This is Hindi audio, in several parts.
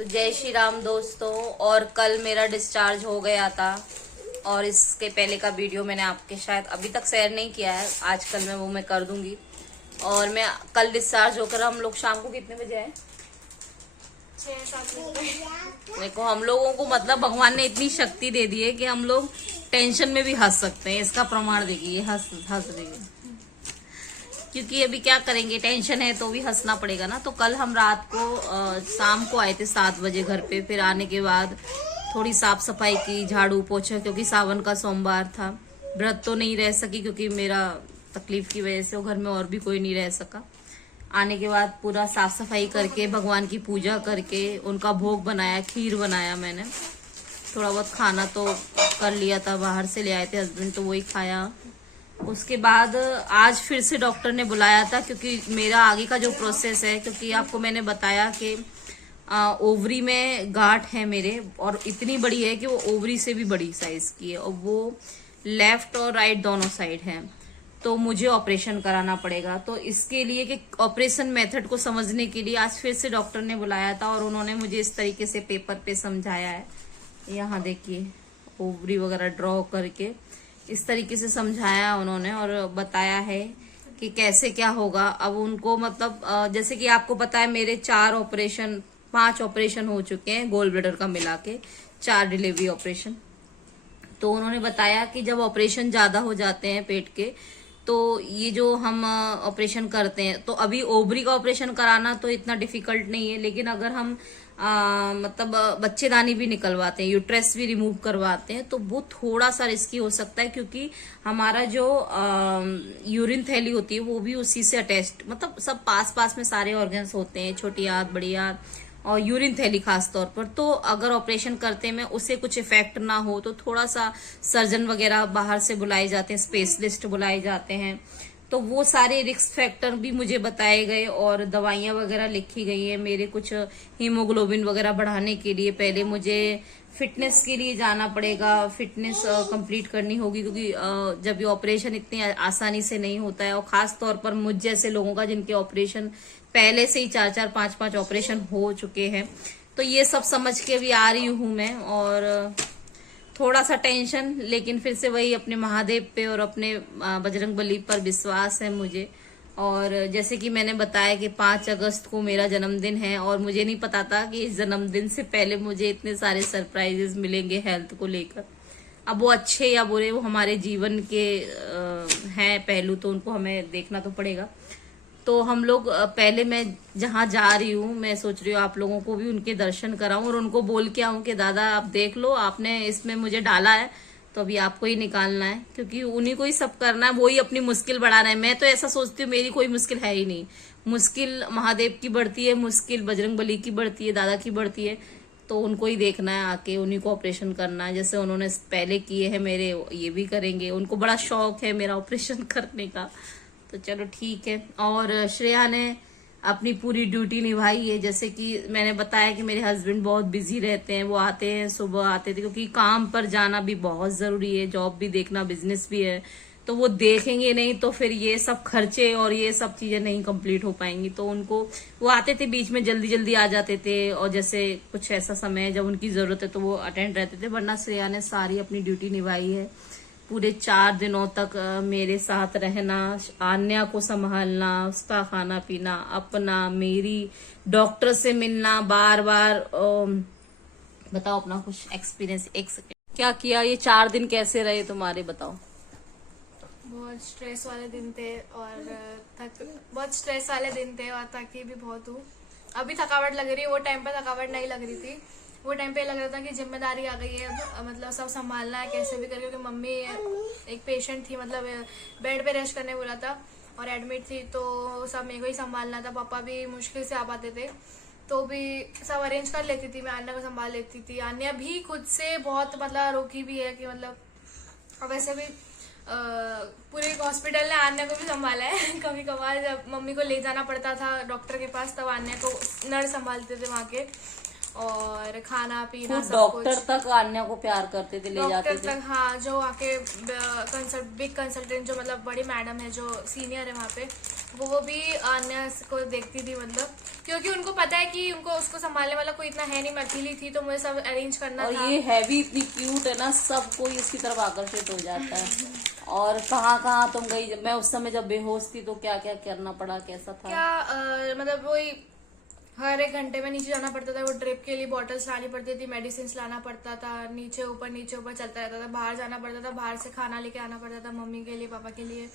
तो जय श्री राम दोस्तों। और कल मेरा डिस्चार्ज हो गया था और इसके पहले का वीडियो मैंने आपके शायद अभी तक शेयर नहीं किया है। आजकल मैं कर दूंगी। और मैं कल डिस्चार्ज होकर हम लोग शाम को कितने बजे आए? 6-7 बजे। देखो हम लोगों को मतलब भगवान ने इतनी शक्ति दे दी है कि हम लोग टेंशन में भी हंस सकते हैं। इसका प्रमाण देखिए, हंस रही है क्योंकि अभी क्या करेंगे, टेंशन है तो भी हंसना पड़ेगा ना। तो कल हम रात को शाम को आए थे 7 बजे घर पे। फिर आने के बाद थोड़ी साफ सफाई की, झाड़ू पोछा, क्योंकि सावन का सोमवार था। व्रत तो नहीं रह सकी क्योंकि मेरा तकलीफ की वजह से वो घर में और भी कोई नहीं रह सका। आने के बाद पूरा साफ सफाई करके, भगवान की पूजा करके, उनका भोग बनाया, खीर बनाया मैंने। थोड़ा बहुत खाना तो कर लिया था, बाहर से ले आए थे हस्बैंड, तो वही खाया। उसके बाद आज फिर से डॉक्टर ने बुलाया था क्योंकि मेरा आगे का जो प्रोसेस है, क्योंकि आपको मैंने बताया कि ओवरी में गांठ है मेरे, और इतनी बड़ी है कि वो ओवरी से भी बड़ी साइज की है, और वो लेफ्ट और राइट दोनों साइड है। तो मुझे ऑपरेशन कराना पड़ेगा। तो इसके लिए कि ऑपरेशन मेथड को समझने के लिए आज फिर से डॉक्टर ने बुलाया था, और उन्होंने मुझे इस तरीके से पेपर पे समझाया है। यहाँ देखिए, ओवरी वगैरह ड्रॉ करके इस तरीके से समझाया उन्होंने, और बताया है कि कैसे क्या होगा। अब उनको मतलब जैसे कि आपको पता है मेरे 5 ऑपरेशन हो चुके हैं, गोल ब्लैडर का मिला के 4 डिलीवरी ऑपरेशन। तो उन्होंने बताया कि जब ऑपरेशन ज्यादा हो जाते हैं पेट के, तो ये जो हम ऑपरेशन करते हैं, तो अभी ओवरी का ऑपरेशन कराना तो इतना डिफिकल्ट नहीं है, लेकिन अगर हम मतलब बच्चेदानी भी निकलवाते हैं, यूट्रस भी रिमूव करवाते हैं, तो वो थोड़ा सा रिस्की हो सकता है, क्योंकि हमारा जो यूरिन थैली होती है वो भी उसी से अटैच्ड, मतलब सब पास पास में सारे ऑर्गन्स होते हैं, छोटी आंत, बड़ी आंत और यूरिन थैली खास तौर पर। तो अगर ऑपरेशन करते में उसे कुछ इफेक्ट ना हो तो थोड़ा सा सर्जन वगैरह बाहर से बुलाए जाते हैं, स्पेशलिस्ट बुलाए जाते हैं। तो वो सारे रिस्क फैक्टर भी मुझे बताए गए और दवाइयां वगैरह लिखी गई है मेरे कुछ हीमोग्लोबिन वगैरह बढ़ाने के लिए। पहले मुझे फिटनेस के लिए जाना पड़ेगा, फिटनेस कंप्लीट करनी होगी, क्योंकि जब ये ऑपरेशन इतनी आसानी से नहीं होता है, और खास तौर पर मुझ जैसे लोगों का जिनके ऑपरेशन पहले से ही 4-4, 5-5 ऑपरेशन हो चुके हैं। तो ये सब समझ के भी आ रही हूं मैं, और थोड़ा सा टेंशन, लेकिन फिर से वही अपने महादेव पे और अपने बजरंगबली पर विश्वास है मुझे। और जैसे कि मैंने बताया कि 5 अगस्त को मेरा जन्मदिन है, और मुझे नहीं पता था कि इस जन्मदिन से पहले मुझे इतने सारे सरप्राइजेस मिलेंगे हेल्थ को लेकर। अब वो अच्छे या बुरे, वो हमारे जीवन के हैं पहलू, तो उनको हमें देखना तो पड़ेगा। तो हम लोग पहले, मैं जहां जा रही हूँ, मैं सोच रही हूँ आप लोगों को भी उनके दर्शन कराऊं, और उनको बोल के आऊं कि दादा आप देख लो, आपने इसमें मुझे डाला है तो अभी आपको ही निकालना है, क्योंकि उन्हीं को ही सब करना है, वो ही अपनी मुश्किल बढ़ा रहे हैं। मैं तो ऐसा सोचती हूँ मेरी कोई मुश्किल है ही नहीं। मुश्किल महादेव की बढ़ती है, मुश्किल बजरंगबली की बढ़ती है, दादा की बढ़ती है। तो उनको ही देखना है, आके उन्हीं को ऑपरेशन करना है, जैसे उन्होंने पहले किए हैं मेरे, ये भी करेंगे। उनको बड़ा शौक है मेरा ऑपरेशन करने का। तो चलो ठीक है। और श्रेया ने अपनी पूरी ड्यूटी निभाई है। जैसे कि मैंने बताया कि मेरे हस्बैंड बहुत बिजी रहते हैं, वो आते हैं, सुबह आते थे, क्योंकि काम पर जाना भी बहुत जरूरी है, जॉब भी देखना, बिजनेस भी है। तो वो देखेंगे नहीं तो फिर ये सब खर्चे और ये सब चीजें नहीं कंप्लीट हो पाएंगी। तो उनको, वो आते थे बीच में, जल्दी जल्दी आ जाते थे, और जैसे कुछ ऐसा समय है जब उनकी जरूरत है तो वो अटेंड रहते थे। वरना श्रेया ने सारी अपनी ड्यूटी निभाई है। पूरे 4 दिनों तक मेरे साथ रहना, आन्या को संभालना, उसका खाना पीना, अपना, मेरी, डॉक्टर से मिलना बार बार। बताओ अपना कुछ एक्सपीरियंस, 1 सेकेंड। क्या किया ये 4 दिन, कैसे रहे तुम्हारे, बताओ। बहुत स्ट्रेस वाले दिन थे, और बहुत स्ट्रेस वाले दिन थे, और थकी भी बहुत हूँ। अभी थकावट लग रही है, वो टाइम पे थकावट नहीं लग रही थी। वो टाइम पे लग रहा था कि जिम्मेदारी आ गई है, अब मतलब सब संभालना है कैसे भी करके, क्योंकि मम्मी एक पेशेंट थी, मतलब बेड पे रेस्ट करने बोला था और एडमिट थी, तो सब मेरे को ही संभालना था। पापा भी मुश्किल से आ पाते थे, तो भी सब अरेंज कर लेती थी, मैं आन्या को संभाल लेती थी। आन्या भी खुद से बहुत मतलब रोकी भी है कि मतलब, और वैसे भी पूरे हॉस्पिटल ने आन्या को भी संभाला है। कभी कभार जब मम्मी को ले जाना पड़ता था डॉक्टर के पास, तब आन्या को नर्स संभालते थे वहाँ के, और खाना पीना सब डॉक्टर तक आन्या को प्यार करते थे, ले जाते थे। तक, हाँ, जो आके बिग कंसल्टेंट, जो मतलब बड़ी मैडम है, जो सीनियर है वहाँ पे, वो भी आन्या को देखती थी, मतलब क्योंकि उनको पता है कि उनको उसको संभालने वाला कोई इतना है नहीं, मैं अकेली थी तो मुझे सब अरेंज करना और था। ये है भी इतनी क्यूट है ना, सब कोई इसकी तरफ आकर्षित हो जाता है। और कहाँ तुम गई? मैं उस समय जब बेहोश थी तो क्या क्या करना पड़ा, कैसा था? क्या मतलब वही हर एक घंटे में नीचे जाना पड़ता था, वो ड्रिप के लिए बॉटल्स लानी पड़ती थी, मेडिसिन लाना पड़ता था, नीचे ऊपर चलता रहता था, बाहर जाना पड़ता था, बाहर से खाना लेके आना पड़ता था मम्मी के लिए, पापा के लिए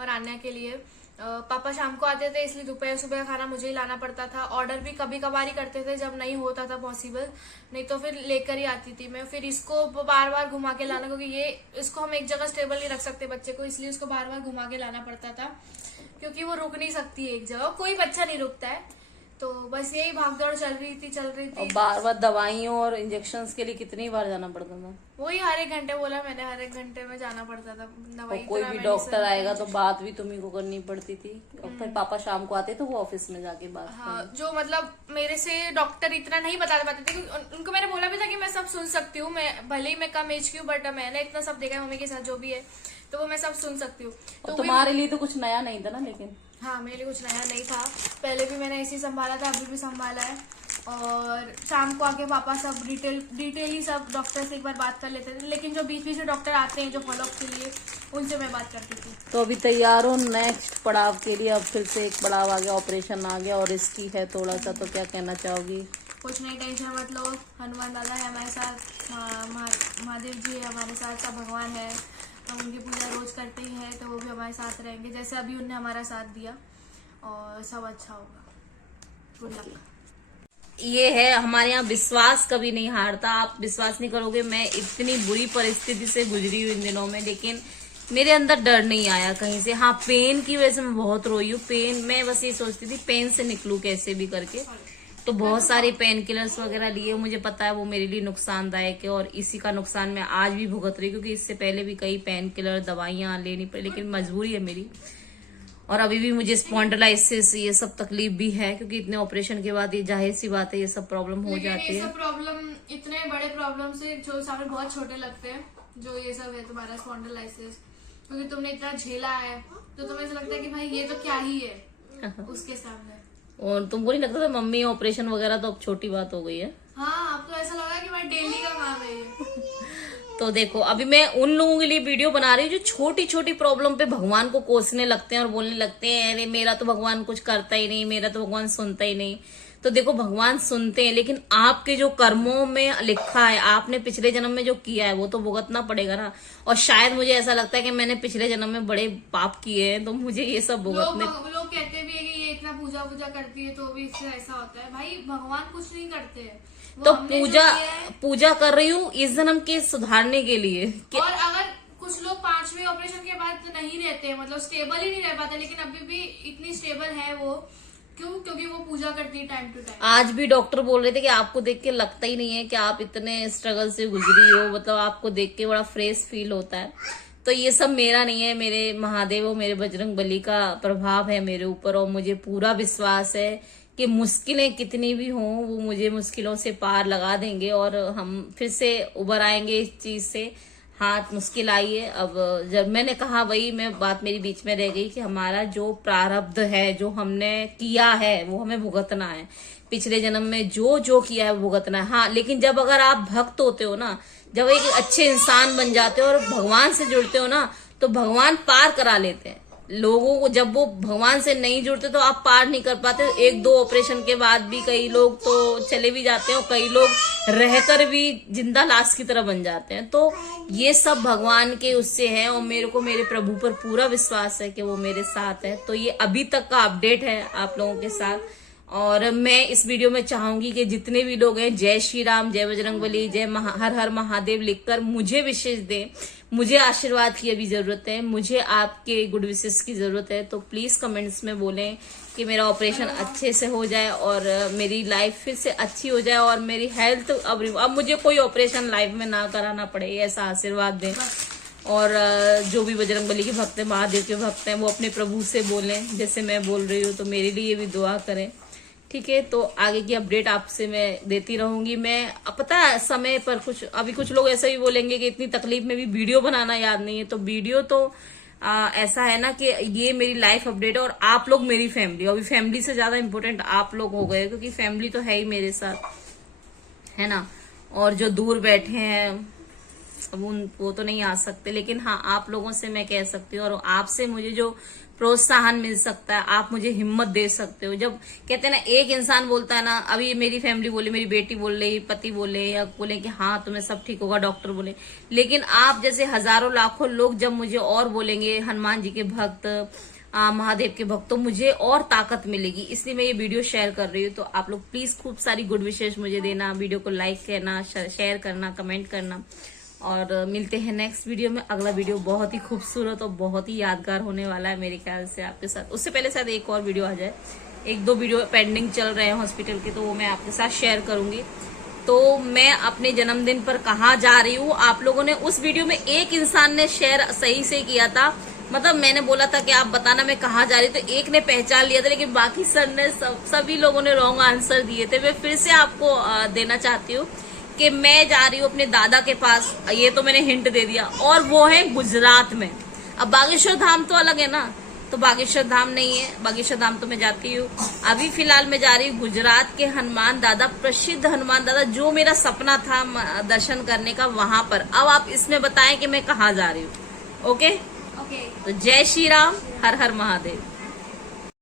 और आन्या के लिए। पापा शाम को आते थे इसलिए दोपहर सुबह का खाना मुझे ही लाना पड़ता था। ऑर्डर भी कभी कभार ही करते थे जब नहीं होता था पॉसिबल, नहीं तो फिर लेकर ही आती थी मैं। फिर इसको बार बार घुमा के लाना, क्योंकि ये इसको हम एक जगह स्टेबल नहीं रख सकते बच्चे को, इसलिए उसको बार बार घुमा के लाना पड़ता था, क्योंकि वो रुक नहीं सकती एक जगह, कोई बच्चा नहीं रुकता है। तो बस यही भागदौड़ चल रही थी। और बार बार दवाइयों और इंजेक्शंस के लिए कितनी बार जाना पड़ता था? वही हर एक घंटे, बोला मैंने, हर एक घंटे में जाना पड़ता था। दवाई और कोई भी डॉक्टर आएगा तो बात भी तुम्ही को करनी पड़ती थी। और फिर पापा शाम को आते तो वो ऑफिस में जाके बात हाँ, जो मतलब मेरे से डॉक्टर इतना नहीं बता पाते थे, उनको मैंने बोला भी था कि मैं सब सुन सकती हूँ, मैं भले ही मैं कम एज की हूँ बट मैंने इतना सब देखा है मम्मी के साथ जो भी है, तो वो मैं सब सुन सकती हूँ। तो तुम्हारे लिए तो कुछ नया नहीं था ना, लेकिन हाँ मेरे लिए कुछ नया नहीं था, पहले भी मैंने ऐसे ही संभाला था, अभी भी संभाला है। और शाम को आके पापा सब डिटेली सब डॉक्टर से एक बार बात कर लेते थे, लेकिन जो बीच बीच में डॉक्टर आते हैं जो फॉलोअप के लिए, उनसे मैं बात करती थी। तो अभी तैयार हो नेक्स्ट पड़ाव के लिए? अब फिर से एक पड़ाव आ गया, ऑपरेशन आ गया और रिस्की है थोड़ा सा, तो क्या कहना चाहोगी? कुछ नहीं, टेंशन मत लो, हनुमान दादा है हमारे साथ, महादेव जी है हमारे साथ, सब भगवान है, हम उनकी पूजा रोज करते ही हैं, तो वो भी हमारे साथ रहेंगे जैसे अभी उनने हमारा साथ दिया, और सब अच्छा होगा। Good luck. ये है हमारे यहाँ, विश्वास कभी नहीं हारता। आप विश्वास नहीं करोगे, मैं इतनी बुरी परिस्थिति से गुजरी हूँ इन दिनों में, लेकिन मेरे अंदर डर नहीं आया कहीं से। हाँ, पेन की वजह से मैं बहुत रोई हूँ। पेन, मैं बस ये सोचती थी पेन से निकलूं कैसे भी करके, तो बहुत सारे पेन किलर्स वगैरह लिए। मुझे पता है वो मेरे लिए नुकसानदायक है और इसी का नुकसान मैं आज भी भुगत रही, क्योंकि इससे पहले भी कई पेन किलर दवाइयां लेनी पड़ी, लेकिन मजबूरी है मेरी। और अभी भी मुझे स्पॉन्डिलाइसिस ये सब तकलीफ भी है, क्योंकि इतने ऑपरेशन के बाद ये जाहिर सी बात है ये सब प्रॉब्लम हो जाती है। ये सब प्रॉब्लम, इतने बड़े प्रॉब्लम से जो सामने बहुत छोटे लगते हैं, जो ये सब है तुम्हारा स्पॉन्डिलाइसिस, क्योंकि तुमने इतना झेला है तो तुम्हें ऐसा लगता है कि भाई ये तो क्या ही है उसके सामने। और तुमको नहीं लगता था मम्मी ऑपरेशन वगैरह तो अब छोटी बात हो गई है? हाँ, अब तो ऐसा लगा कि भाई डेली का काम है ये। तो देखो, अभी मैं उन लोगों के लिए वीडियो बना रही हूँ जो छोटी छोटी प्रॉब्लम पे भगवान को कोसने लगते हैं और बोलने लगते हैं अरे मेरा तो भगवान कुछ करता ही नहीं, मेरा तो भगवान सुनता ही नहीं। तो देखो, भगवान सुनते हैं, लेकिन आपके जो कर्मों में लिखा है, आपने पिछले जन्म में जो किया है वो तो भुगतना पड़ेगा ना। और शायद मुझे ऐसा लगता है कि मैंने पिछले जन्म में बड़े पाप किए हैं, तो मुझे ये सब भुगतने। लोग कहते भी है कि ये इतना पूजा करती है तो भी इससे ऐसा होता है। भाई भगवान कुछ नहीं करते हैं, तो पूजा कर रही हूँ इस जन्म के सुधारने के लिए। और अगर कुछ लोग 5वें ऑपरेशन के बाद नहीं रहते, मतलब स्टेबल ही नहीं रह पाते, लेकिन अभी भी इतनी स्टेबल है वो, क्यों? क्योंकि वो पूजा करती है टाइम टू टाइम। आज भी डॉक्टर बोल रहे थे कि आपको देख के लगता ही नहीं है कि आप इतने स्ट्रगल से गुजरी हो, मतलब आपको देख के बड़ा फ्रेश फील होता है। तो ये सब मेरा नहीं है, मेरे महादेव और मेरे बजरंग बली का प्रभाव है मेरे ऊपर। और मुझे पूरा विश्वास है कि मुश्किलें कितनी भी हों वो मुझे मुश्किलों से पार लगा देंगे और हम फिर से उबर आएंगे इस चीज से। हाँ, मुश्किल आई है। अब जब मैंने कहा, वही मैं बात मेरी बीच में रह गई कि हमारा जो प्रारब्ध है, जो हमने किया है वो हमें भुगतना है। पिछले जन्म में जो किया है वो भुगतना है। हाँ, लेकिन जब अगर आप भक्त होते हो ना, जब एक अच्छे इंसान बन जाते हो और भगवान से जुड़ते हो ना, तो भगवान पार करा लेते हैं लोगों को। जब वो भगवान से नहीं जुड़ते तो आप पार नहीं कर पाते। 1-2 ऑपरेशन के बाद भी कई लोग तो चले भी जाते हैं और कई लोग रहकर भी जिंदा लाश की तरह बन जाते हैं। तो ये सब भगवान के उससे है और मेरे को मेरे प्रभु पर पूरा विश्वास है कि वो मेरे साथ है। तो ये अभी तक का अपडेट है आप लोगों के साथ। और मैं इस वीडियो में चाहूंगी कि जितने भी लोग हैं, जय श्री राम, जय बजरंगबली, जय हर हर महादेव लिखकर मुझे विशेष दें। मुझे आशीर्वाद की अभी जरूरत है, मुझे आपके गुड विशेष की जरूरत है। तो प्लीज कमेंट्स में बोलें कि मेरा ऑपरेशन अच्छे से हो जाए और मेरी लाइफ फिर से अच्छी हो जाए और मेरी हेल्थ अब मुझे कोई ऑपरेशन लाइफ में ना कराना पड़े, ऐसा आशीर्वाद दें। और जो भी बजरंगबली के भक्त हैं, महादेव के भक्त हैं, वो अपने प्रभु से बोलें जैसे मैं बोल रही हूँ। तो मेरे लिए भी दुआ करें, ठीक है। तो आगे की अपडेट आपसे मैं देती रहूंगी। मैं पता है समय पर कुछ लोग ऐसा ही बोलेंगे कि इतनी तकलीफ में भी वीडियो बनाना याद नहीं है। तो वीडियो तो ऐसा है ना कि ये मेरी लाइफ अपडेट है और आप लोग मेरी फैमिली, अभी फैमिली से ज्यादा इम्पोर्टेंट आप लोग हो गए, क्योंकि फैमिली तो है ही मेरे साथ, है ना। और जो दूर बैठे हैं अब वो तो नहीं आ सकते, लेकिन हाँ आप लोगों से मैं कह सकती हूँ, और आपसे मुझे जो प्रोत्साहन मिल सकता है, आप मुझे हिम्मत दे सकते हो। जब कहते हैं ना एक इंसान बोलता है ना, अभी मेरी फैमिली बोले, मेरी बेटी बोल रही, पति बोले, या बोले कि हाँ तुम्हें सब ठीक होगा, डॉक्टर बोले, लेकिन आप जैसे हजारों लाखों लोग जब मुझे और बोलेंगे, हनुमान जी के भक्त, महादेव के भक्त, तो मुझे और ताकत मिलेगी। इसलिए मैं ये वीडियो शेयर कर रही हूँ। तो आप लोग प्लीज खूब सारी गुड विशेष मुझे देना, वीडियो को लाइक करना, शेयर करना, कमेंट करना, और मिलते हैं नेक्स्ट वीडियो में। अगला वीडियो बहुत ही खूबसूरत और बहुत ही यादगार होने वाला है मेरे ख्याल से आपके साथ। उससे पहले शायद एक और वीडियो आ जाए, 1-2 वीडियो पेंडिंग चल रहे हैं हॉस्पिटल के, तो वो मैं आपके साथ शेयर करूंगी। तो मैं अपने जन्मदिन पर कहाँ जा रही हूँ, आप लोगों ने उस वीडियो में एक इंसान ने शेयर सही से किया था, मतलब मैंने बोला था कि आप बताना मैं कहाँ जा रही हूँ, तो एक ने पहचान लिया था, लेकिन बाकी सभी लोगों ने रॉन्ग आंसर दिए थे। मैं फिर से आपको देना चाहती हूँ कि मैं जा रही हूँ अपने दादा के पास, ये तो मैंने हिंट दे दिया, और वो है गुजरात में। अब बागेश्वर धाम तो अलग है ना, तो बागेश्वर धाम नहीं है, बागेश्वर धाम तो मैं जाती हूँ। अभी फिलहाल मैं जा रही हूँ गुजरात के हनुमान दादा, प्रसिद्ध हनुमान दादा, जो मेरा सपना था दर्शन करने का, वहां पर। अब आप इसमें बताएं कि मैं कहाँ जा रही हूँ। Okay, okay. तो जय श्री राम, हर हर महादेव।